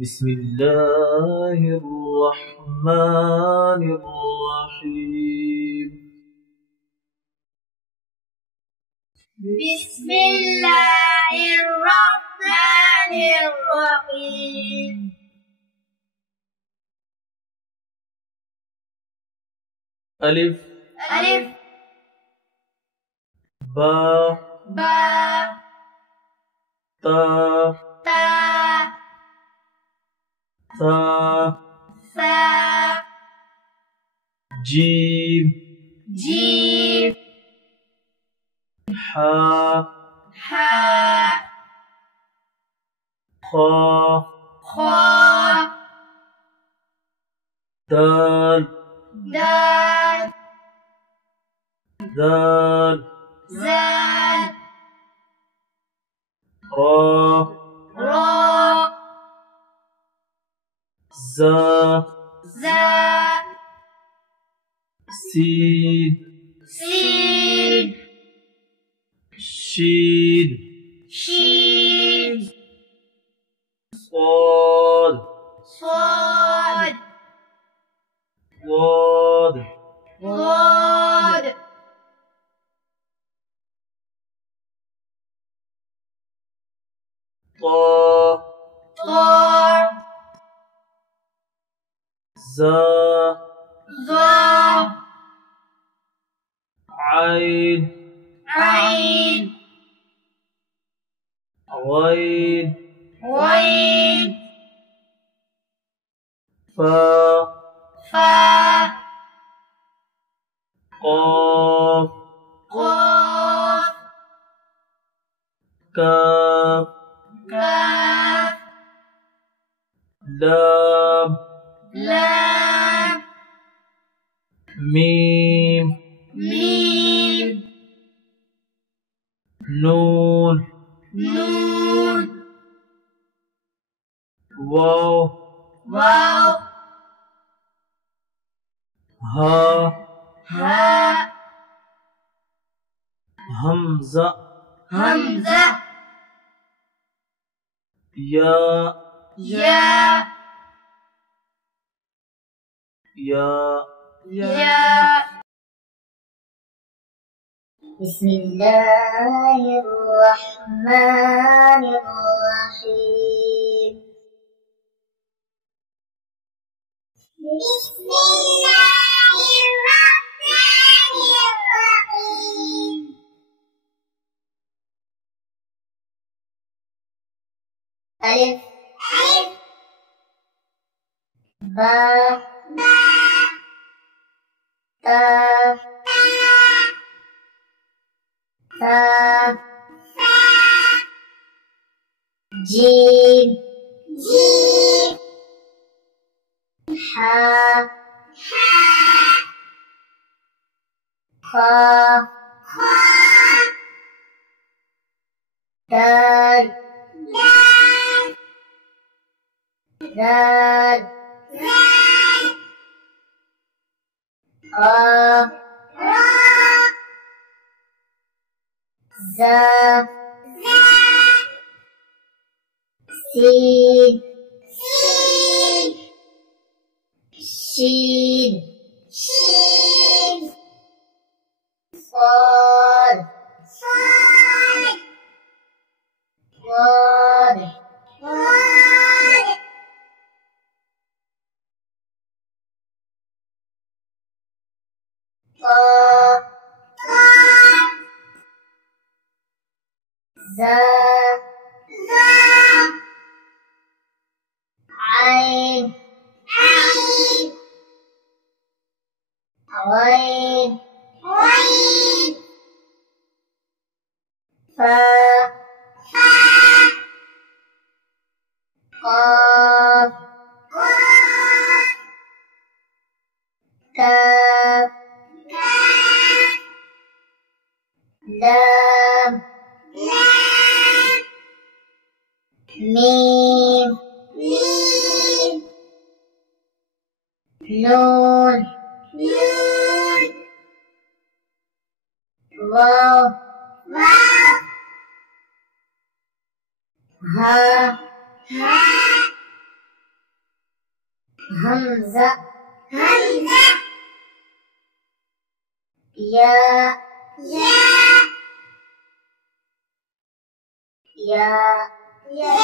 بسم الله الرحمن الرحيم. بسم الله الرحمن الرحيم. ألف ألف با با تا تا ثا ثا جيم جيم حا حا خا خا دال دال ذال زال را را زا زا سين سين شين شين صاد صاد ضاد ضاد طا طا زا ظا عين عين غين غين فا فا قاف قاف كاف كاف لام لام ميم ميم نون نون واو واو ها ها همزة همزة يا يا يا يا بسم الله الرحمن الرحيم. بسم الله الرحمن الرحيم. ألف ألف با با تا ثا جيم جيم حا خا دال زال را زا سين شين صاد ضاد طا زا عين غين فا قاف كاف لام ميم نون واو ها हमज़ा हमज़ा या या या या